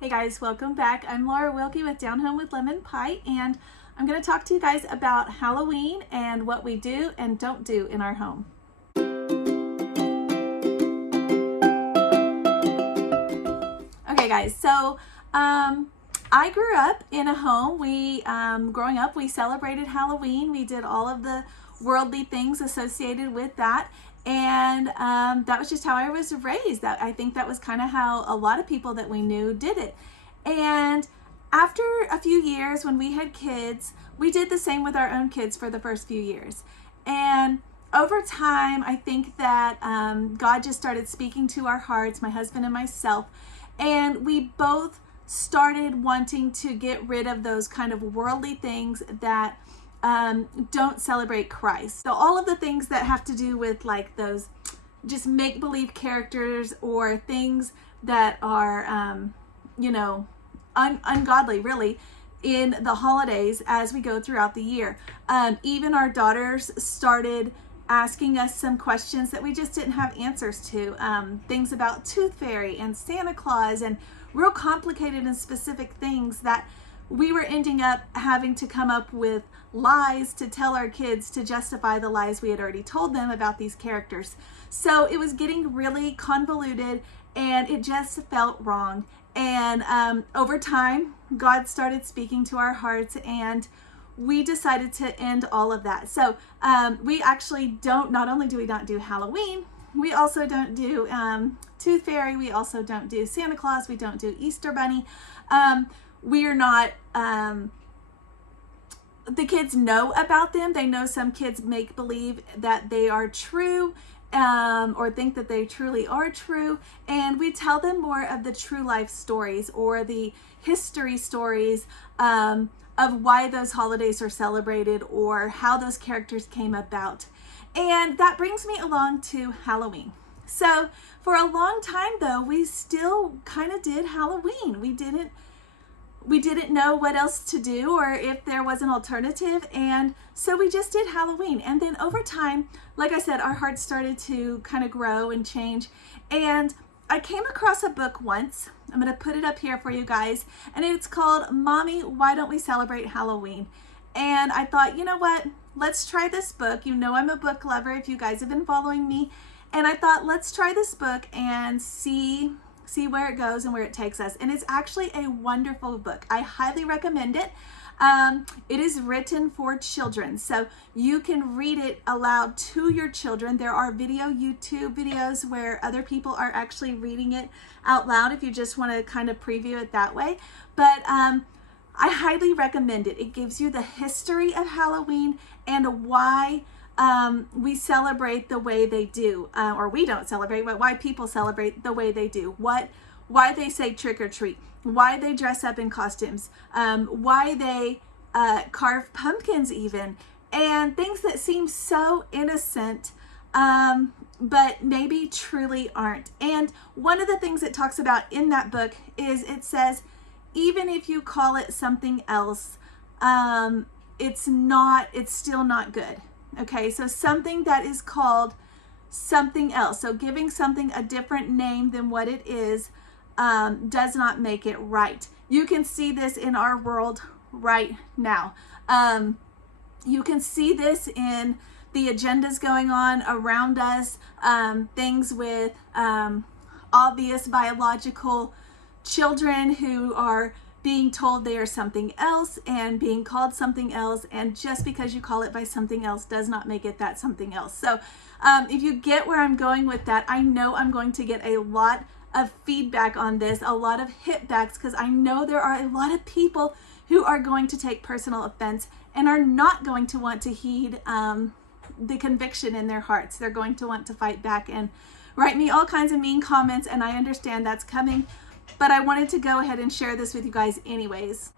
Hey guys, welcome back. I'm Laura Wilkie with Down Home with Lemon Pie, and I'm going to talk to you guys about Halloween and what we do and don't do in our home. Okay guys, so I grew up in a home. Growing up, we celebrated Halloween. We did all of the worldly things associated with that. And that was just how I was raised. I think that was kind of how a lot of people that we knew did it. And after a few years, when we had kids, we did the same with our own kids for the first few years. And over time, I think that God just started speaking to our hearts, my husband and myself, and we both started wanting to get rid of those kind of worldly things that don't celebrate Christ. So all of the things that have to do with like those just make-believe characters or things that are, ungodly really in the holidays as we go throughout the year. Even our daughters started asking us some questions that we just didn't have answers to. Things about Tooth Fairy and Santa Claus and real complicated and specific things that we were ending up having to come up with lies to tell our kids to justify the lies we had already told them about these characters. So it was getting really convoluted and it just felt wrong. And over time, God started speaking to our hearts and we decided to end all of that. So we actually not only do we not do Halloween, we also don't do Tooth Fairy, we also don't do Santa Claus, we don't do Easter Bunny. We are not, the kids know about them. They know some kids make believe that they are true or think that they truly are true. And we tell them more of the true life stories or the history stories of why those holidays are celebrated or how those characters came about. And that brings me along to Halloween. So for a long time though, we still kind of did Halloween. We didn't know what else to do or if there was an alternative, and so we just did Halloween. And then over time, like I said, our hearts started to kind of grow and change, and I came across a book once. I'm going to put it up here for you guys, and it's called Mommy, Why Don't We Celebrate Halloween? And I thought, you know what, let's try this book. You know I'm a book lover if you guys have been following me, and I thought let's try this book and see where it goes and where it takes us. And it's actually a wonderful book. I highly recommend it. It is written for children, so you can read it aloud to your children. There are YouTube videos where other people are actually reading it out loud if you just want to kind of preview it that way. But I highly recommend it. It gives you the history of Halloween and why we celebrate the way they do, or we don't celebrate, but why people celebrate the way they do, why they say trick or treat, why they dress up in costumes, why they carve pumpkins even, and things that seem so innocent, but maybe truly aren't. And one of the things it talks about in that book is it says, even if you call it something else, it's still not good. Okay, so something that is called something else, so giving something a different name than what it is, does not make it right. You can see this in our world right now. You can see this in the agendas going on around us, things with obvious biological children who are being told they are something else and being called something else, and just because you call it by something else does not make it that something else. So if you get where I'm going with that, I know I'm going to get a lot of feedback on this, a lot of hitbacks, because I know there are a lot of people who are going to take personal offense and are not going to want to heed the conviction in their hearts. They're going to want to fight back and write me all kinds of mean comments, and I understand that's coming. But I wanted to go ahead and share this with you guys anyways.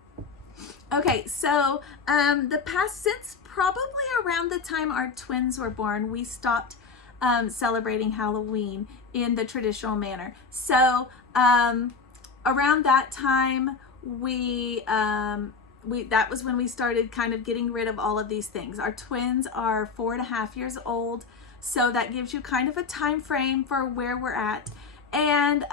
Okay, so since probably around the time our twins were born, we stopped celebrating Halloween in the traditional manner. So around that time, that was when we started kind of getting rid of all of these things. Our twins are 4.5 years old, so that gives you kind of a time frame for where we're at. And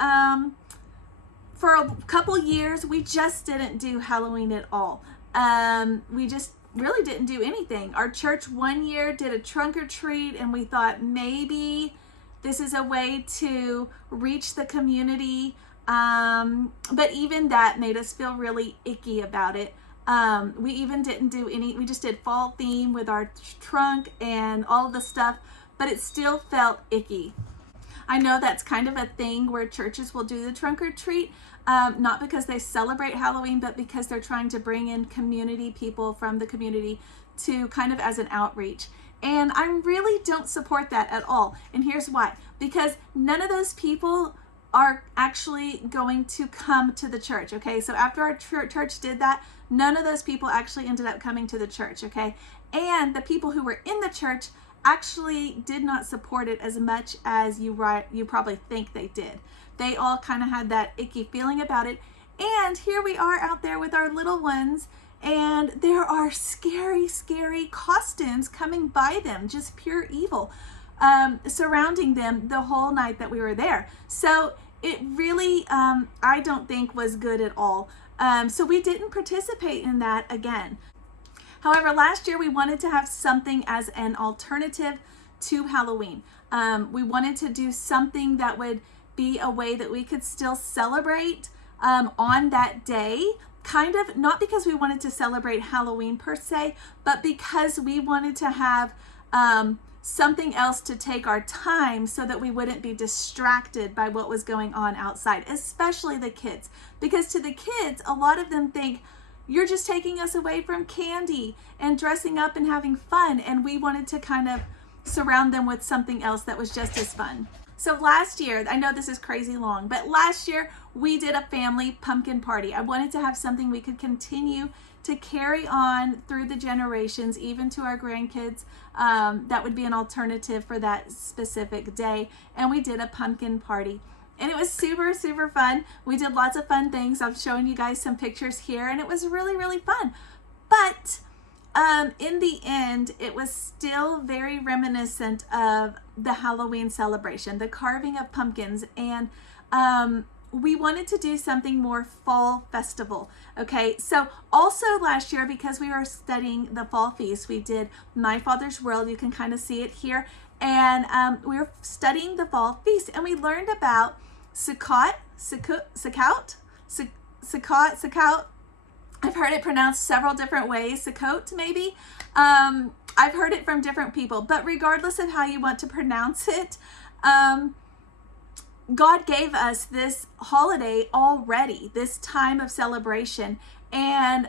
for a couple years, we just didn't do Halloween at all. We just really didn't do anything. Our church one year did a trunk or treat, and we thought maybe this is a way to reach the community. But even that made us feel really icky about it. We even didn't do we just did fall theme with our trunk and all the stuff, but it still felt icky. I know that's kind of a thing where churches will do the trunk or treat, not because they celebrate Halloween, but because they're trying to bring in community people from the community to kind of as an outreach. And I really don't support that at all. And here's why. Because none of those people are actually going to come to the church, okay? So after our church did that, none of those people actually ended up coming to the church, okay? And the people who were in the church actually did not support it as much as you probably think they did. They all kind of had that icky feeling about it. And here we are out there with our little ones, and there are scary, scary costumes coming by them, just pure evil, surrounding them the whole night that we were there. So it really, I don't think was good at all. So we didn't participate in that again. However, last year we wanted to have something as an alternative to Halloween. We wanted to do something that would be a way that we could still celebrate on that day. Kind of, not because we wanted to celebrate Halloween per se, but because we wanted to have something else to take our time so that we wouldn't be distracted by what was going on outside, especially the kids. Because to the kids, a lot of them think, you're just taking us away from candy and dressing up and having fun. And we wanted to kind of surround them with something else that was just as fun. So last year, I know this is crazy long, but last year we did a family pumpkin party. I wanted to have something we could continue to carry on through the generations, even to our grandkids. That would be an alternative for that specific day. And we did a pumpkin party. And it was super, super fun. We did lots of fun things. I'm showing you guys some pictures here, and it was really, really fun. But in the end, it was still very reminiscent of the Halloween celebration, the carving of pumpkins. And we wanted to do something more fall festival. Okay, so also last year, because we were studying the fall feast, we did My Father's World. You can kind of see it here. And we were studying the fall feast, and we learned about Sukkot. I've heard it pronounced several different ways. Sukkot, maybe. I've heard it from different people, but regardless of how you want to pronounce it, God gave us this holiday already, this time of celebration. And,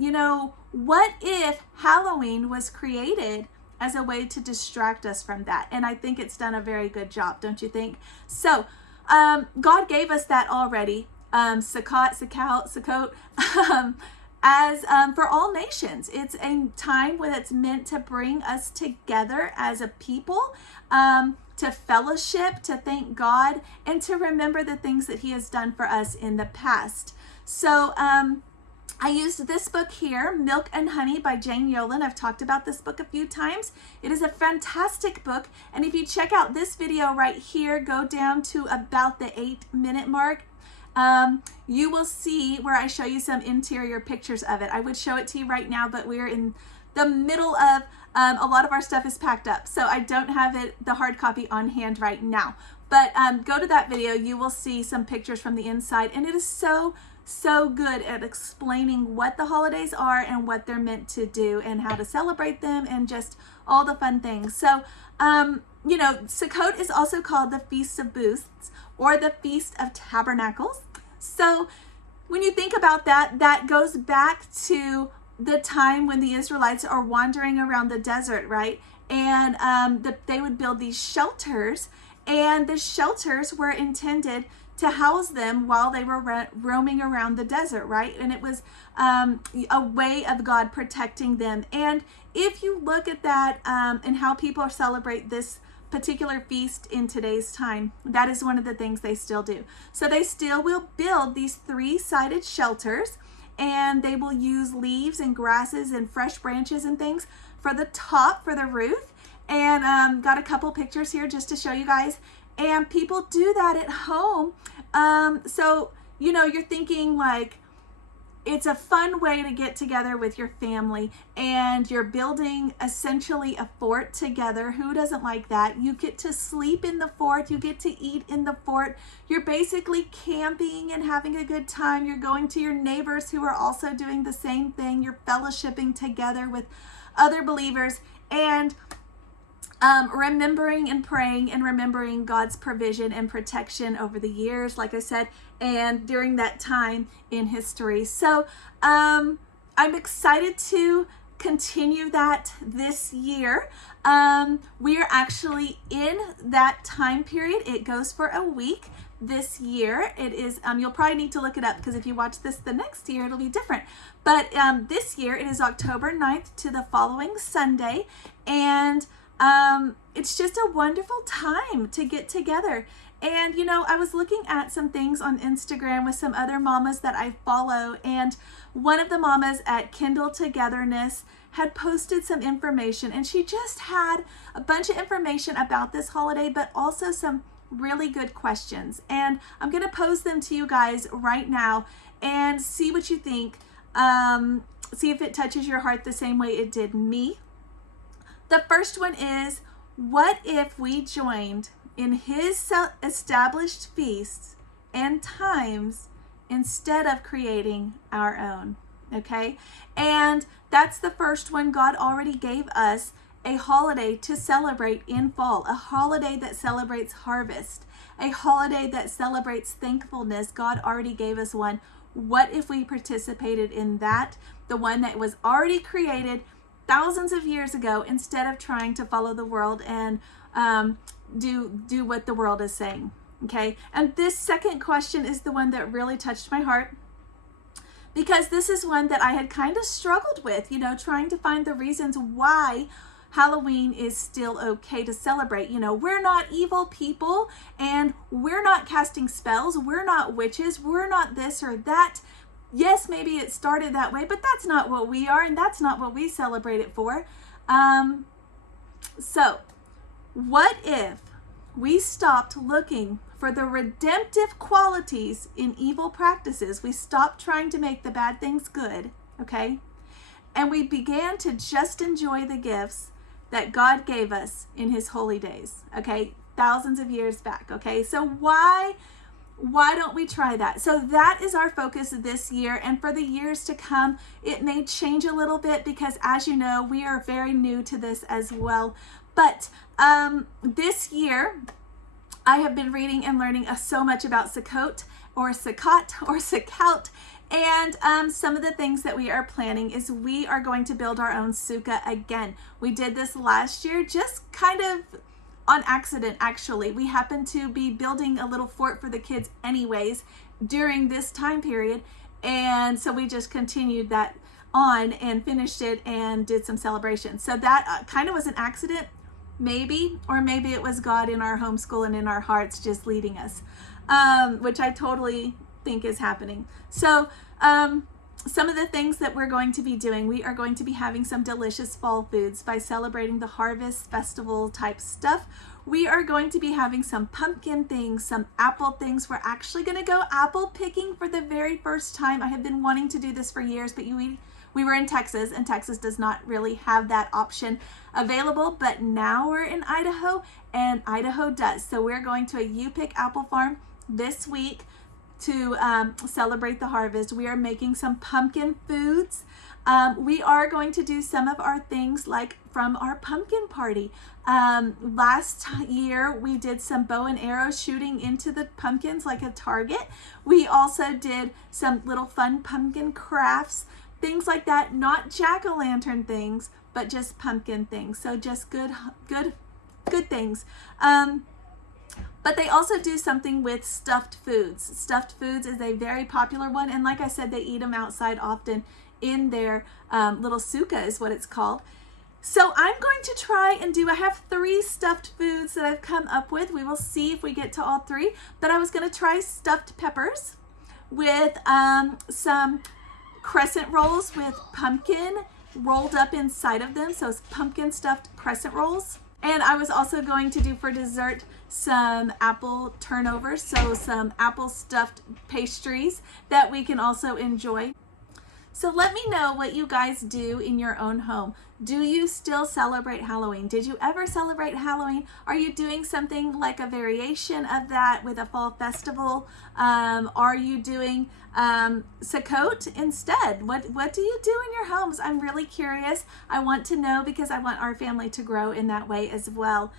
you know, what if Halloween was created as a way to distract us from that? And I think it's done a very good job, don't you think? So, God gave us that already, Sukkot, as for all nations. It's a time when it's meant to bring us together as a people, to fellowship, to thank God, and to remember the things that He has done for us in the past. So I used this book here, Milk and Honey by Jane Yolen. I've talked about this book a few times. It is a fantastic book. And if you check out this video right here, go down to about the 8-minute mark, you will see where I show you some interior pictures of it. I would show it to you right now, but we're in the middle of, a lot of our stuff is packed up. So I don't have the hard copy on hand right now. But go to that video, you will see some pictures from the inside. And it is so good at explaining what the holidays are and what they're meant to do and how to celebrate them and just all the fun things. So, you know, Sukkot is also called the Feast of Booths or the Feast of Tabernacles. So when you think about that, that goes back to the time when the Israelites are wandering around the desert, right? And they would build these shelters, and the shelters were intended to house them while they were roaming around the desert, right? And it was a way of God protecting them. And if you look at that and how people celebrate this particular feast in today's time, that is one of the things they still do. So they still will build these 3-sided shelters, and they will use leaves and grasses and fresh branches and things for the top, for the roof. And got a couple pictures here just to show you guys. And people do that at home. So you know, you're thinking like, it's a fun way to get together with your family, and you're building essentially a fort together. Who doesn't like that? You get to sleep in the fort. You get to eat in the fort. You're basically camping and having a good time. You're going to your neighbors who are also doing the same thing. You're fellowshipping together with other believers, and remembering and praying and remembering God's provision and protection over the years, like I said, and during that time in history. So I'm excited to continue that this year. We are actually in that time period. It goes for a week this year. It is, you'll probably need to look it up, because if you watch this the next year, it'll be different. But this year, it is October 9th to the following Sunday. And it's just a wonderful time to get together. And, you know, I was looking at some things on Instagram with some other mamas that I follow, and one of the mamas at Kindle Togetherness had posted some information, and she just had a bunch of information about this holiday, but also some really good questions. And I'm going to pose them to you guys right now and see what you think. See if it touches your heart the same way it did me. The first one is, what if we joined in his established feasts and times instead of creating our own? Okay, and that's the first one. God already gave us a holiday to celebrate in fall, a holiday that celebrates harvest, a holiday that celebrates thankfulness. God already gave us one. What if we participated in that, the one that was already created thousands of years ago, instead of trying to follow the world and do what the world is saying? Okay, and this second question is the one that really touched my heart, because this is one that I had kind of struggled with, you know, trying to find the reasons why Halloween is still okay to celebrate. You know, we're not evil people, and we're not casting spells, we're not witches, we're not this or that. Yes, maybe it started that way, but that's not what we are, and that's not what we celebrate it for. So what if we stopped looking for the redemptive qualities in evil practices? We stopped trying to make the bad things good, okay? And we began to just enjoy the gifts that God gave us in his holy days, okay? Thousands of years back, okay? So why don't we try that? So that is our focus this year, and for the years to come, it may change a little bit, because as you know, we are very new to this as well. But this year, I have been reading and learning so much about Sukkot, and some of the things that we are planning is we are going to build our own sukkah again. We did this last year, just kind of on accident, actually. We happened to be building a little fort for the kids anyways during this time period, and so we just continued that on and finished it and did some celebrations. So that kind of was an accident, maybe, or maybe it was God in our homeschool and in our hearts just leading us, which I totally think is happening. So some of the things that we're going to be doing, we are going to be having some delicious fall foods by celebrating the harvest festival type stuff. We are going to be having some pumpkin things, some apple things. We're actually going to go apple picking for the very first time. I have been wanting to do this for years, but we were in Texas, and Texas does not really have that option available, but now we're in Idaho, and Idaho does. So we're going to a U-Pick apple farm this week to celebrate the harvest. We are making some pumpkin foods. We are going to do some of our things like from our pumpkin party. Last year we did some bow and arrow shooting into the pumpkins like a target. We also did some little fun pumpkin crafts, things like that, not jack-o'-lantern things, but just pumpkin things. So just good things. But they also do something with stuffed foods. Stuffed foods is a very popular one, and like I said, they eat them outside often in their little sukkah is what it's called. So I'm going to try and I have 3 stuffed foods that I've come up with. We will see if we get to all 3, but I was going to try stuffed peppers with some crescent rolls with pumpkin rolled up inside of them. So it's pumpkin stuffed crescent rolls. And I was also going to do for dessert some apple turnovers, so some apple stuffed pastries that we can also enjoy. So let me know what you guys do in your own home. Do you still celebrate Halloween? Did you ever celebrate Halloween? Are you doing something like a variation of that with a fall festival? Are you doing Sukkot instead? What do you do in your homes? I'm really curious. I want to know because I want our family to grow in that way as well.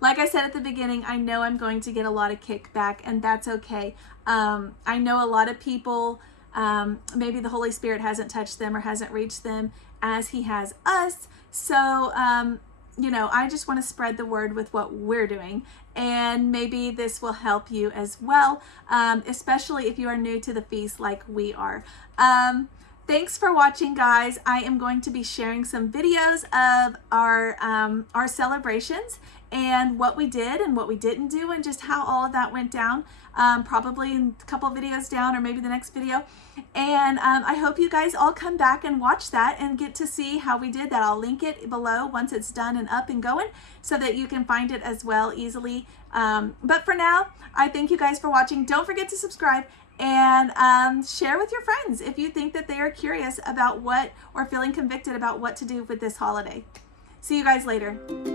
Like I said at the beginning, I know I'm going to get a lot of kickback, and that's okay. I know a lot of people, maybe the Holy Spirit hasn't touched them or hasn't reached them as he has us. So, you know, I just want to spread the word with what we're doing, and maybe this will help you as well, especially if you are new to the feast like we are. Thanks for watching, guys. I am going to be sharing some videos of our celebrations and what we did and what we didn't do and just how all of that went down, probably in a couple videos down or maybe the next video. And I hope you guys all come back and watch that and get to see how we did that. I'll link it below once it's done and up and going so that you can find it as well easily. But for now, I thank you guys for watching. Don't forget to subscribe and share with your friends if you think that they are curious about what or feeling convicted about what to do with this holiday. See you guys later.